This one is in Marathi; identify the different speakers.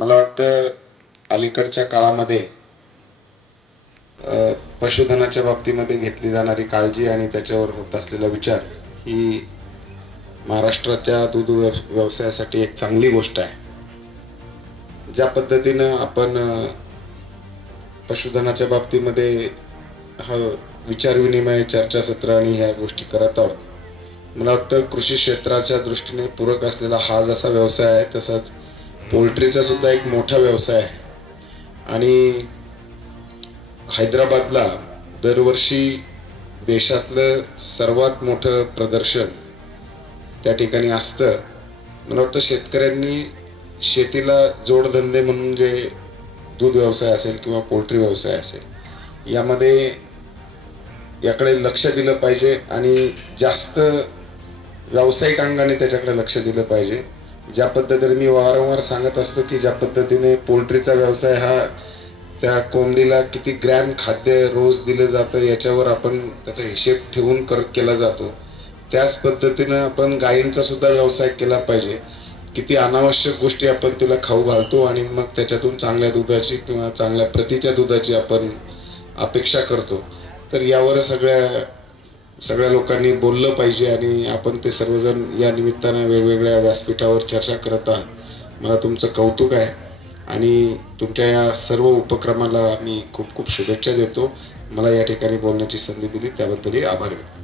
Speaker 1: मला वाटतं अलीकडच्या काळामध्ये पशुधनाच्या बाबतीमध्ये घेतली जाणारी काळजी आणि त्याच्यावर होत असलेला विचार ही महाराष्ट्राच्या दूध व्यव- व्यवसायासाठी एक चांगली गोष्ट आहे. ज्या पद्धतीनं आपण पशुधनाच्या बाबतीमध्ये हा विचारविनिमय चर्चासत्र आणि ह्या गोष्टी करत आहोत. मला वाटतं कृषी क्षेत्राच्या दृष्टीने पूरक असलेला हा जसा व्यवसाय आहे तसाच पोल्ट्रीचा सुद्धा एक मोठा व्यवसाय आहे. आणि हैदराबादला दरवर्षी देशातलं सर्वात मोठं प्रदर्शन त्या ठिकाणी असतं. मला वाटतं शेतकऱ्यांनी शेतीला जोडधंदे म्हणून जे दूध व्यवसाय असेल किंवा पोल्ट्री व्यवसाय असेल यामध्ये याकडे लक्ष दिलं पाहिजे आणि जास्त व्यावसायिक अंगाने त्याच्याकडे लक्ष दिलं पाहिजे. ज्या पद्धतीने मी वारंवार सांगत असतो की ज्या पद्धतीने पोल्ट्रीचा व्यवसाय हा त्या कोंबडीला किती ग्रॅम खाद्य रोज दिलं जातं याच्यावर आपण त्याचा हिशेब ठेवून कर केला जातो. त्याच पद्धतीनं आपण गायींचा सुद्धा व्यवसाय केला पाहिजे. किती अनावश्यक गोष्टी आपण तिला खाऊ घालतो आणि मग त्याच्यातून चांगल्या दुधाची किंवा चांगल्या प्रतीच्या दुधाची आपण अपेक्षा करतो. तर यावर सगळ्या सगळ्या लोकांनी बोललं पाहिजे आणि आपण ते सर्वजण या निमित्तानं वेगवेगळ्या व्यासपीठावर चर्चा करत आहात. मला तुमचं कौतुक आहे आणि तुमच्या या सर्व उपक्रमाला मी खूप खूप शुभेच्छा देतो. मला या ठिकाणी बोलण्याची संधी दिली त्याबद्दलही आभार व्यक्त